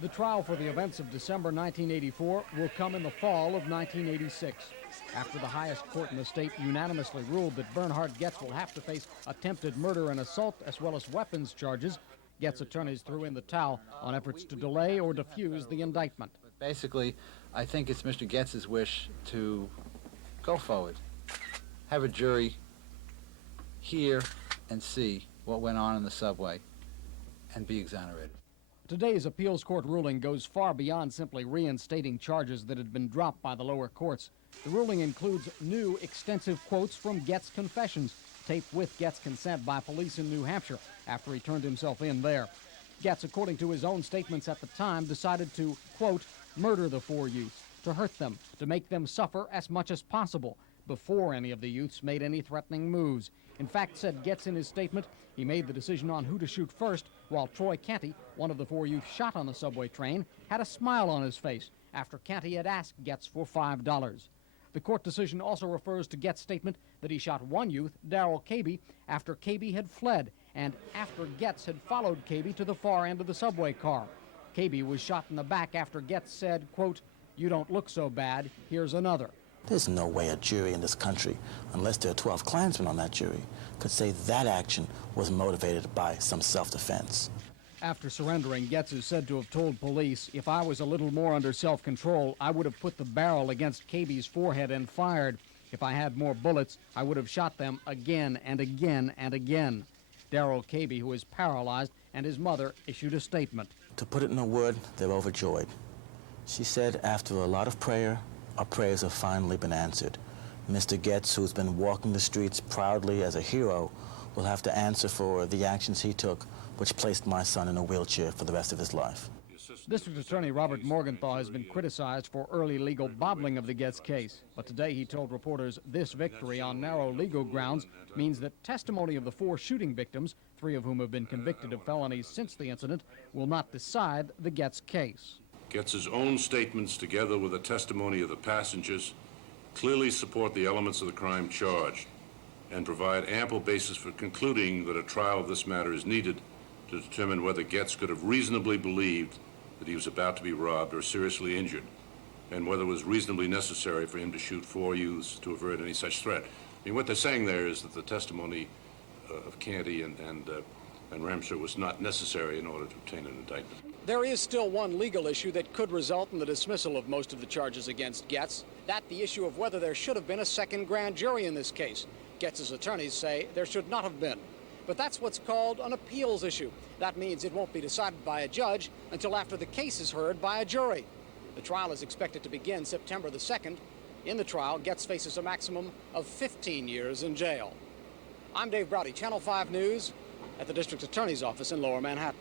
The trial for the events of December 1984 will come in the fall of 1986. After the highest court in the state unanimously ruled that Bernhard Goetz will have to face attempted murder and assault as well as weapons charges, Goetz attorneys threw in the towel on efforts to delay or defuse the indictment. Basically, I think it's Mr. Goetz's wish to go forward, have a jury hear and see what went on in the subway, and be exonerated. Today's appeals court ruling goes far beyond simply reinstating charges that had been dropped by the lower courts. The ruling includes new extensive quotes from Goetz confessions, taped with Goetz' consent by police in New Hampshire after he turned himself in there. Goetz, according to his own statements at the time, decided to, quote, murder the four youths, to hurt them, to make them suffer as much as possible, before any of the youths made any threatening moves. In fact, said Goetz in his statement, he made the decision on who to shoot first, while Troy Canty, one of the four youths shot on the subway train, had a smile on his face after Canty had asked Goetz for $5. The court decision also refers to Goetz's statement that he shot one youth, Darrell Cabey, after Cabey had fled, and after Goetz had followed Cabey to the far end of the subway car. Cabey was shot in the back after Goetz said, quote, "You don't look so bad, here's another." There's no way a jury in this country, unless there are 12 Klansmen on that jury, could say that action was motivated by some self-defense. After surrendering, Goetz is said to have told police, "If I was a little more under self-control, I would have put the barrel against Cabey's forehead and fired. If I had more bullets, I would have shot them again and again and again." Darrell Cabey, who is paralyzed, and his mother issued a statement. To put it in a word, they're overjoyed. She said, after a lot of prayer, our prayers have finally been answered. Mr. Goetz, who's been walking the streets proudly as a hero, will have to answer for the actions he took, which placed my son in a wheelchair for the rest of his life. District Attorney Robert Morgenthau has been criticized for early legal bobbling of the Goetz case, but today he told reporters this victory on narrow legal grounds means that testimony of the four shooting victims, three of whom have been convicted of felonies since the incident, will not decide the Goetz case. Goetz's own statements, together with the testimony of the passengers, clearly support the elements of the crime charged and provide ample basis for concluding that a trial of this matter is needed to determine whether Goetz could have reasonably believed that he was about to be robbed or seriously injured, and whether it was reasonably necessary for him to shoot four youths to avert any such threat. I mean, what they're saying there is that the testimony of Canty and Ramsher was not necessary in order to obtain an indictment. There is still one legal issue that could result in the dismissal of most of the charges against Goetz. That the issue of whether there should have been a second grand jury in this case. Goetz's attorneys say there should not have been. But that's what's called an appeals issue. That means it won't be decided by a judge until after the case is heard by a jury. The trial is expected to begin September the 2nd. In the trial, Goetz faces a maximum of 15 years in jail. I'm Dave Browdy, Channel 5 News, at the District Attorney's Office in Lower Manhattan.